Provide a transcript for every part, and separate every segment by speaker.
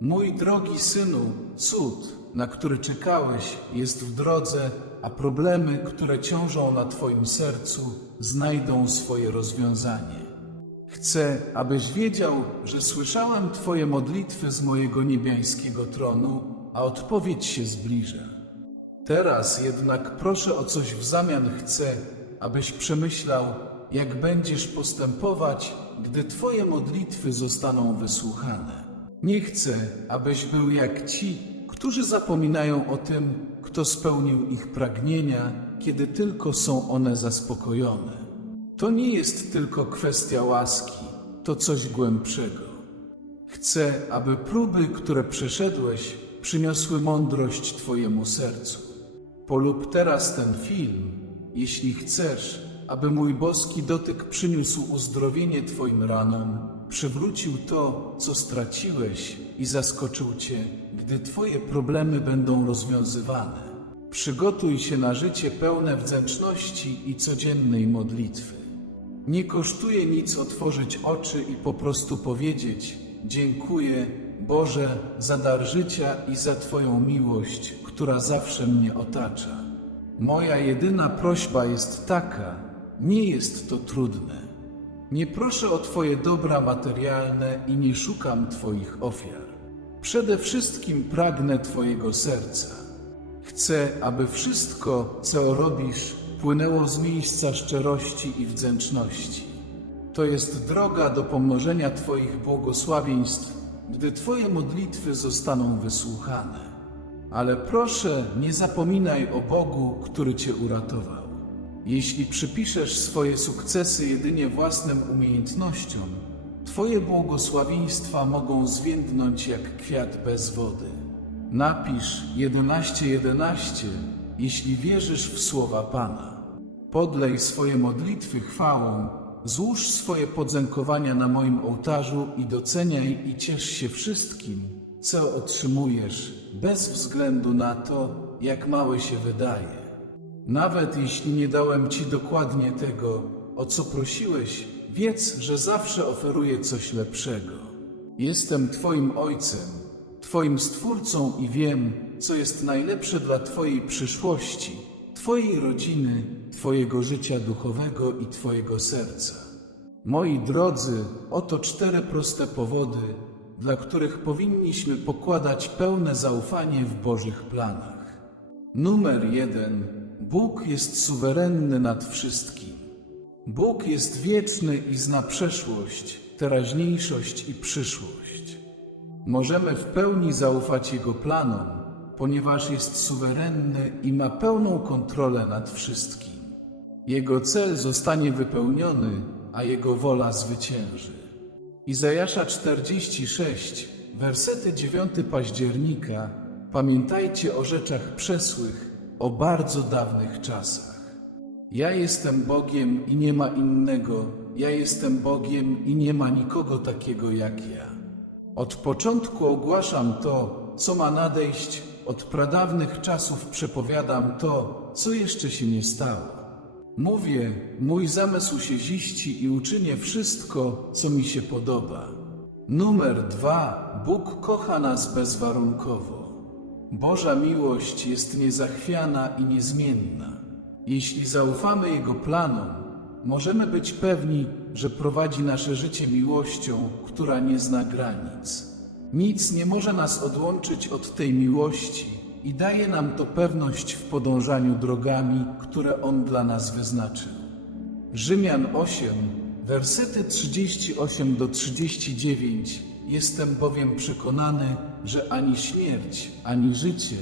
Speaker 1: Mój drogi synu, cud, na który czekałeś, jest w drodze, a problemy, które ciążą na Twoim sercu, znajdą swoje rozwiązanie. Chcę, abyś wiedział, że słyszałem Twoje modlitwy z mojego niebiańskiego tronu, a odpowiedź się zbliża. Teraz jednak proszę o coś w zamian chcę, abyś przemyślał, jak będziesz postępować, gdy Twoje modlitwy zostaną wysłuchane. Nie chcę, abyś był jak ci, którzy zapominają o tym, kto spełnił ich pragnienia, kiedy tylko są one zaspokojone. To nie jest tylko kwestia łaski, to coś głębszego. Chcę, aby próby, które przeszedłeś, przyniosły mądrość Twojemu sercu. Polub teraz ten film, jeśli chcesz, aby mój boski dotyk przyniósł uzdrowienie Twoim ranom, przywrócił to, co straciłeś i zaskoczył Cię, gdy Twoje problemy będą rozwiązywane. Przygotuj się na życie pełne wdzięczności i codziennej modlitwy. Nie kosztuje nic otworzyć oczy i po prostu powiedzieć: Dziękuję, Boże, za dar życia i za Twoją miłość, która zawsze mnie otacza. Moja jedyna prośba jest taka: nie jest to trudne. Nie proszę o Twoje dobra materialne i nie szukam Twoich ofiar. Przede wszystkim pragnę Twojego serca. Chcę, aby wszystko, co robisz, płynęło z miejsca szczerości i wdzięczności. To jest droga do pomnożenia Twoich błogosławieństw, gdy Twoje modlitwy zostaną wysłuchane. Ale proszę, nie zapominaj o Bogu, który Cię uratował. Jeśli przypiszesz swoje sukcesy jedynie własnym umiejętnościom, Twoje błogosławieństwa mogą zwiędnąć jak kwiat bez wody. Napisz 11:11, 11, jeśli wierzysz w słowa Pana. Podlej swoje modlitwy chwałą, złóż swoje podziękowania na moim ołtarzu i doceniaj i ciesz się wszystkim, co otrzymujesz, bez względu na to, jak małe się wydaje. Nawet jeśli nie dałem Ci dokładnie tego, o co prosiłeś, wiedz, że zawsze oferuję coś lepszego. Jestem Twoim Ojcem, Twoim Stwórcą i wiem, co jest najlepsze dla Twojej przyszłości, Twojej rodziny, Twojego życia duchowego i Twojego serca. Moi drodzy, oto cztery proste powody, dla których powinniśmy pokładać pełne zaufanie w Bożych planach. Numer jeden. Bóg jest suwerenny nad wszystkim. Bóg jest wieczny i zna przeszłość, teraźniejszość i przyszłość. Możemy w pełni zaufać Jego planom, ponieważ jest suwerenny i ma pełną kontrolę nad wszystkim. Jego cel zostanie wypełniony, a Jego wola zwycięży. Izajasza 46, wersety 9 października. Pamiętajcie o rzeczach przesłych, o bardzo dawnych czasach. Ja jestem Bogiem i nie ma innego, ja jestem Bogiem i nie ma nikogo takiego jak ja. Od początku ogłaszam to, co ma nadejść, od pradawnych czasów przepowiadam to, co jeszcze się nie stało. Mówię, mój zamysł się ziści i uczynię wszystko, co mi się podoba. Numer dwa. Bóg kocha nas bezwarunkowo. Boża miłość jest niezachwiana i niezmienna. Jeśli zaufamy Jego planom, możemy być pewni, że prowadzi nasze życie miłością, która nie zna granic. Nic nie może nas odłączyć od tej miłości i daje nam to pewność w podążaniu drogami, które On dla nas wyznaczył. Rzymian 8, wersety 38 do 39. Jestem bowiem przekonany, że ani śmierć, ani życie,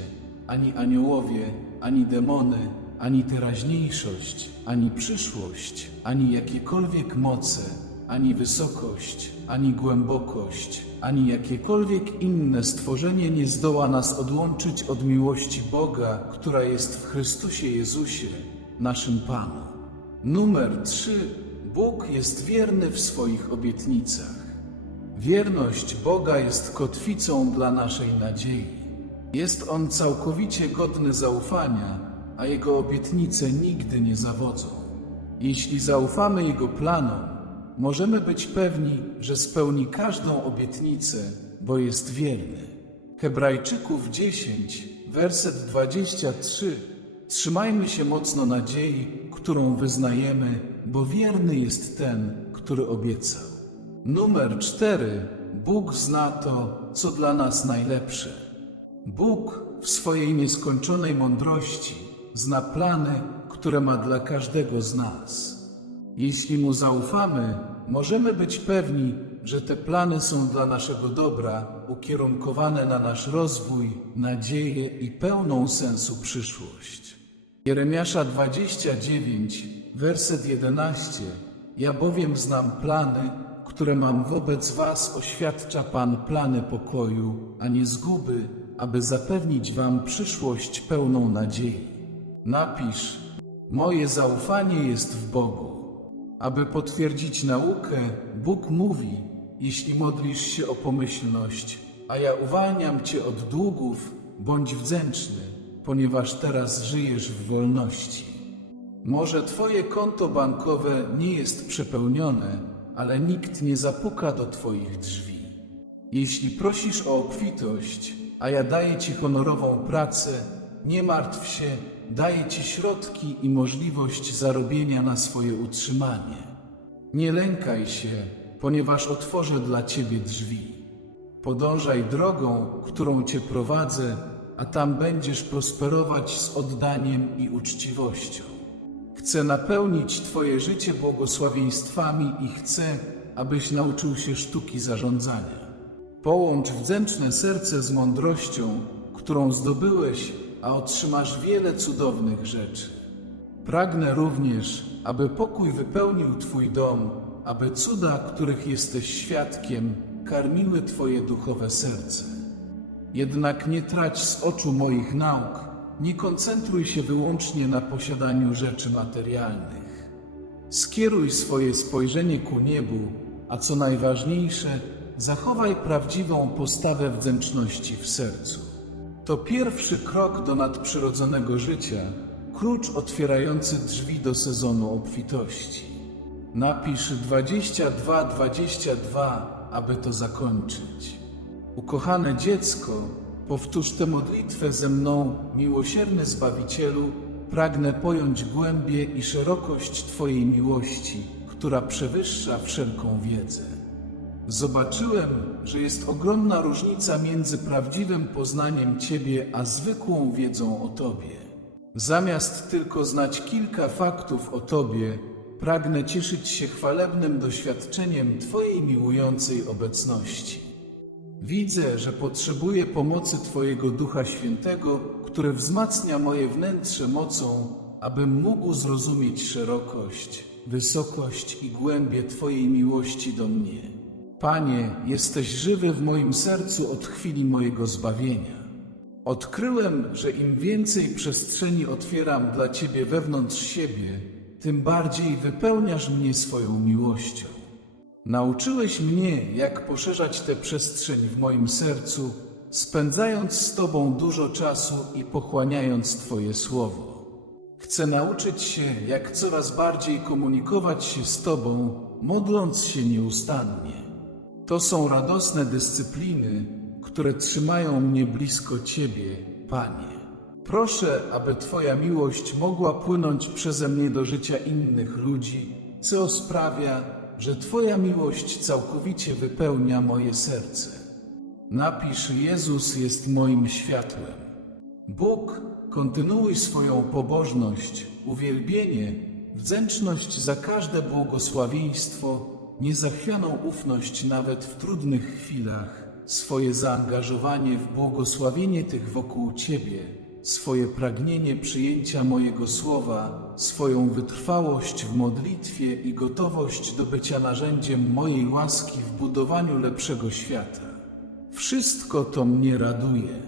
Speaker 1: ani aniołowie, ani demony, ani teraźniejszość, ani przyszłość, ani jakiekolwiek moce, ani wysokość, ani głębokość, ani jakiekolwiek inne stworzenie nie zdoła nas odłączyć od miłości Boga, która jest w Chrystusie Jezusie, naszym Panu. Numer 3. Bóg jest wierny w swoich obietnicach. Wierność Boga jest kotwicą dla naszej nadziei. Jest On całkowicie godny zaufania, a Jego obietnice nigdy nie zawodzą. Jeśli zaufamy Jego planom, możemy być pewni, że spełni każdą obietnicę, bo jest wierny. Hebrajczyków 10, werset 23. Trzymajmy się mocno nadziei, którą wyznajemy, bo wierny jest ten, który obiecał. Numer 4. Bóg zna to, co dla nas najlepsze. Bóg w swojej nieskończonej mądrości zna plany, które ma dla każdego z nas. Jeśli Mu zaufamy, możemy być pewni, że te plany są dla naszego dobra, ukierunkowane na nasz rozwój, nadzieję i pełną sensu przyszłość. Jeremiasza 29, werset 11. Ja bowiem znam plany, które mam wobec was, oświadcza Pan plany pokoju, a nie zguby, aby zapewnić wam przyszłość pełną nadziei. Napisz, moje zaufanie jest w Bogu. Aby potwierdzić naukę, Bóg mówi, jeśli modlisz się o pomyślność, a ja uwalniam cię od długów, bądź wdzięczny, ponieważ teraz żyjesz w wolności. Może twoje konto bankowe nie jest przepełnione, ale nikt nie zapuka do twoich drzwi. Jeśli prosisz o obfitość, a ja daję ci honorową pracę, nie martw się, daję ci środki i możliwość zarobienia na swoje utrzymanie. Nie lękaj się, ponieważ otworzę dla ciebie drzwi. Podążaj drogą, którą cię prowadzę, a tam będziesz prosperować z oddaniem i uczciwością. Chcę napełnić Twoje życie błogosławieństwami i chcę, abyś nauczył się sztuki zarządzania. Połącz wdzięczne serce z mądrością, którą zdobyłeś, a otrzymasz wiele cudownych rzeczy. Pragnę również, aby pokój wypełnił Twój dom, aby cuda, których jesteś świadkiem, karmiły Twoje duchowe serce. Jednak nie trać z oczu moich nauk, nie koncentruj się wyłącznie na posiadaniu rzeczy materialnych. Skieruj swoje spojrzenie ku niebu, a co najważniejsze, zachowaj prawdziwą postawę wdzięczności w sercu. To pierwszy krok do nadprzyrodzonego życia, klucz otwierający drzwi do sezonu obfitości. Napisz 22-22, aby to zakończyć. Ukochane dziecko, powtórz tę modlitwę ze mną, miłosierny Zbawicielu, pragnę pojąć głębię i szerokość Twojej miłości, która przewyższa wszelką wiedzę. Zobaczyłem, że jest ogromna różnica między prawdziwym poznaniem Ciebie a zwykłą wiedzą o Tobie. Zamiast tylko znać kilka faktów o Tobie, pragnę cieszyć się chwalebnym doświadczeniem Twojej miłującej obecności. Widzę, że potrzebuję pomocy Twojego Ducha Świętego, który wzmacnia moje wnętrze mocą, abym mógł zrozumieć szerokość, wysokość i głębię Twojej miłości do mnie. Panie, jesteś żywy w moim sercu od chwili mojego zbawienia. Odkryłem, że im więcej przestrzeni otwieram dla Ciebie wewnątrz siebie, tym bardziej wypełniasz mnie swoją miłością. Nauczyłeś mnie, jak poszerzać tę przestrzeń w moim sercu, spędzając z Tobą dużo czasu i pochłaniając Twoje słowo. Chcę nauczyć się, jak coraz bardziej komunikować się z Tobą, modląc się nieustannie. To są radosne dyscypliny, które trzymają mnie blisko Ciebie, Panie. Proszę, aby Twoja miłość mogła płynąć przeze mnie do życia innych ludzi, co sprawia, że Twoja miłość całkowicie wypełnia moje serce. Napisz: Jezus jest moim światłem. Bóg, kontynuuj swoją pobożność, uwielbienie, wdzięczność za każde błogosławieństwo, niezachwianą ufność nawet w trudnych chwilach, swoje zaangażowanie w błogosławienie tych wokół Ciebie, swoje pragnienie przyjęcia mojego słowa, swoją wytrwałość w modlitwie i gotowość do bycia narzędziem mojej łaski w budowaniu lepszego świata. Wszystko to mnie raduje.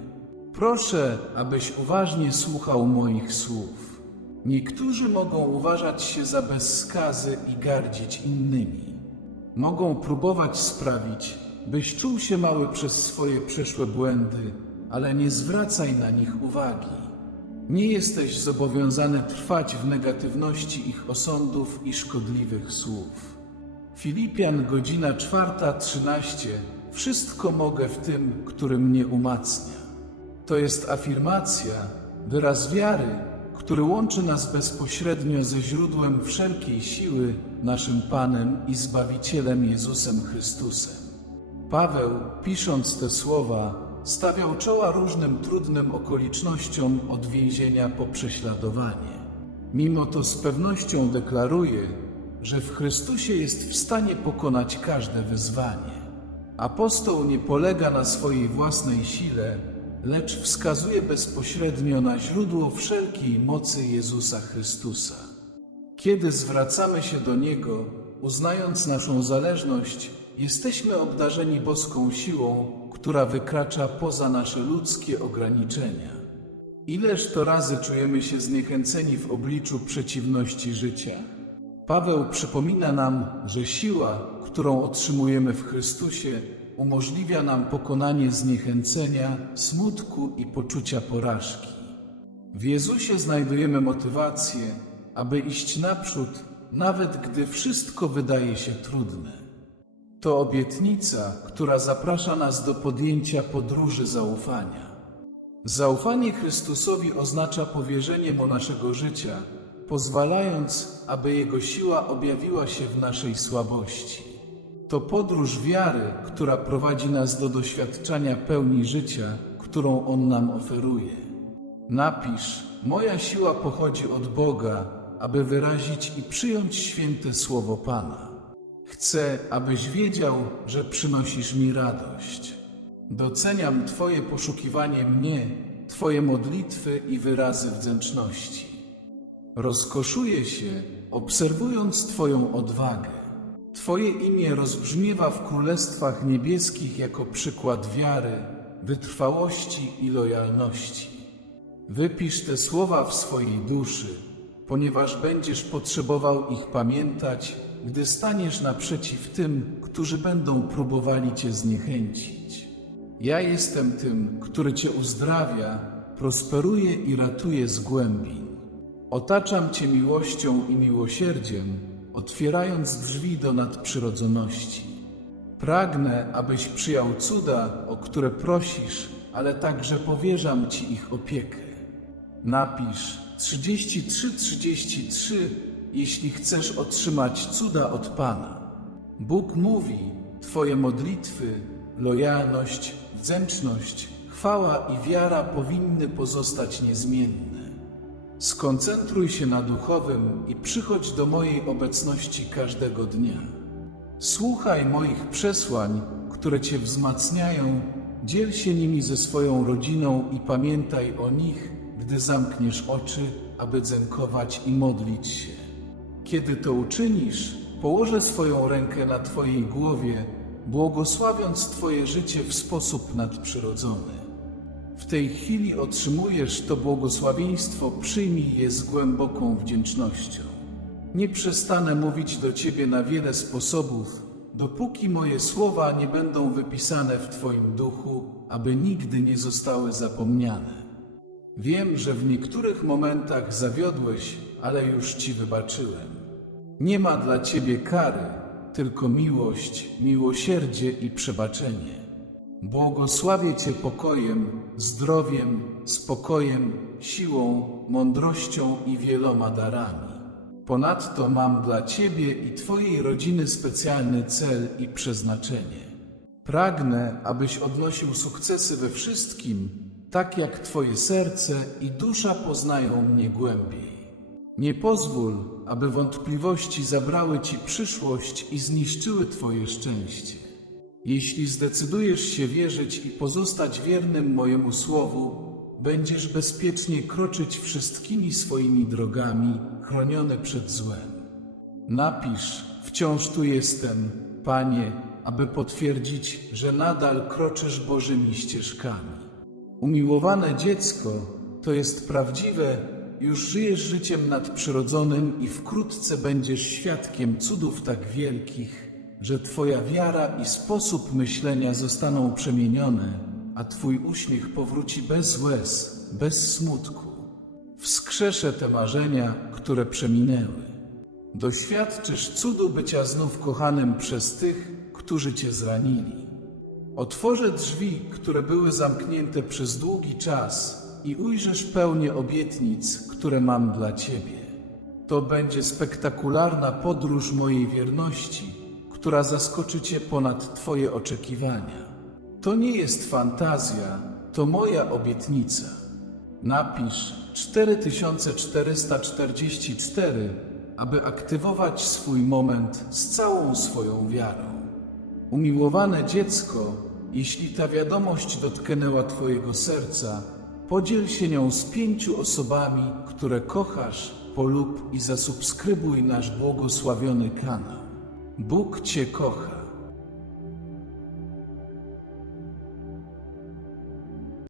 Speaker 1: Proszę, abyś uważnie słuchał moich słów. Niektórzy mogą uważać się za bezskazy i gardzić innymi. Mogą próbować sprawić, byś czuł się mały przez swoje przeszłe błędy, ale nie zwracaj na nich uwagi. Nie jesteś zobowiązany trwać w negatywności ich osądów i szkodliwych słów. Filipian, godzina czwarta trzynaście. Wszystko mogę w tym, który mnie umacnia. To jest afirmacja, wyraz wiary, który łączy nas bezpośrednio ze źródłem wszelkiej siły, naszym Panem i Zbawicielem Jezusem Chrystusem. Paweł, pisząc te słowa, stawiał czoła różnym trudnym okolicznościom od więzienia po prześladowanie. Mimo to z pewnością deklaruje, że w Chrystusie jest w stanie pokonać każde wyzwanie. Apostoł nie polega na swojej własnej sile, lecz wskazuje bezpośrednio na źródło wszelkiej mocy Jezusa Chrystusa. Kiedy zwracamy się do Niego, uznając naszą zależność, jesteśmy obdarzeni boską siłą, która wykracza poza nasze ludzkie ograniczenia. Ileż to razy czujemy się zniechęceni w obliczu przeciwności życia? Paweł przypomina nam, że siła, którą otrzymujemy w Chrystusie, umożliwia nam pokonanie zniechęcenia, smutku i poczucia porażki. W Jezusie znajdujemy motywację, aby iść naprzód, nawet gdy wszystko wydaje się trudne. To obietnica, która zaprasza nas do podjęcia podróży zaufania. Zaufanie Chrystusowi oznacza powierzenie Mu naszego życia, pozwalając, aby Jego siła objawiła się w naszej słabości. To podróż wiary, która prowadzi nas do doświadczenia pełni życia, którą On nam oferuje. Napisz: Moja siła pochodzi od Boga, aby wyrazić i przyjąć święte słowo Pana. Chcę, abyś wiedział, że przynosisz mi radość. Doceniam Twoje poszukiwanie mnie, Twoje modlitwy i wyrazy wdzięczności. Rozkoszuję się, obserwując Twoją odwagę. Twoje imię rozbrzmiewa w królestwach niebieskich jako przykład wiary, wytrwałości i lojalności. Wypisz te słowa w swojej duszy, ponieważ będziesz potrzebował ich pamiętać, gdy staniesz naprzeciw tym, którzy będą próbowali cię zniechęcić. Ja jestem tym, który cię uzdrawia, prosperuje i ratuje z głębin. Otaczam cię miłością i miłosierdziem, otwierając drzwi do nadprzyrodzoności. Pragnę, abyś przyjął cuda, o które prosisz, ale także powierzam ci ich opiekę. Napisz 33-33, jeśli chcesz otrzymać cuda od Pana. Bóg mówi, Twoje modlitwy, lojalność, wdzięczność, chwała i wiara powinny pozostać niezmienne. Skoncentruj się na duchowym i przychodź do mojej obecności każdego dnia. Słuchaj moich przesłań, które Cię wzmacniają, dziel się nimi ze swoją rodziną i pamiętaj o nich, gdy zamkniesz oczy, aby dzękować i modlić się. Kiedy to uczynisz, położę swoją rękę na Twojej głowie, błogosławiąc Twoje życie w sposób nadprzyrodzony. W tej chwili otrzymujesz to błogosławieństwo, przyjmij je z głęboką wdzięcznością. Nie przestanę mówić do Ciebie na wiele sposobów, dopóki moje słowa nie będą wypisane w Twoim duchu, aby nigdy nie zostały zapomniane. Wiem, że w niektórych momentach zawiodłeś, ale już Ci wybaczyłem. Nie ma dla Ciebie kary, tylko miłość, miłosierdzie i przebaczenie. Błogosławię Cię pokojem, zdrowiem, spokojem, siłą, mądrością i wieloma darami. Ponadto mam dla Ciebie i Twojej rodziny specjalny cel i przeznaczenie. Pragnę, abyś odnosił sukcesy we wszystkim, tak jak Twoje serce i dusza poznają mnie głębiej. Nie pozwól, aby wątpliwości zabrały Ci przyszłość i zniszczyły Twoje szczęście. Jeśli zdecydujesz się wierzyć i pozostać wiernym mojemu słowu, będziesz bezpiecznie kroczyć wszystkimi swoimi drogami, chroniony przed złem. Napisz, wciąż tu jestem, Panie, aby potwierdzić, że nadal kroczysz Bożymi ścieżkami. Umiłowane dziecko, to jest prawdziwe, już żyjesz życiem nadprzyrodzonym i wkrótce będziesz świadkiem cudów tak wielkich, że Twoja wiara i sposób myślenia zostaną przemienione, a Twój uśmiech powróci bez łez, bez smutku. Wskrzeszę te marzenia, które przeminęły. Doświadczysz cudu bycia znów kochanym przez tych, którzy Cię zranili. Otworzę drzwi, które były zamknięte przez długi czas i ujrzysz pełnię obietnic, które mam dla Ciebie. To będzie spektakularna podróż mojej wierności, która zaskoczy Cię ponad Twoje oczekiwania. To nie jest fantazja, to moja obietnica. Napisz 4444, aby aktywować swój moment z całą swoją wiarą. Umiłowane dziecko, jeśli ta wiadomość dotknęła Twojego serca, podziel się nią z pięciu osobami, które kochasz, polub i zasubskrybuj nasz błogosławiony kanał. Bóg Cię kocha.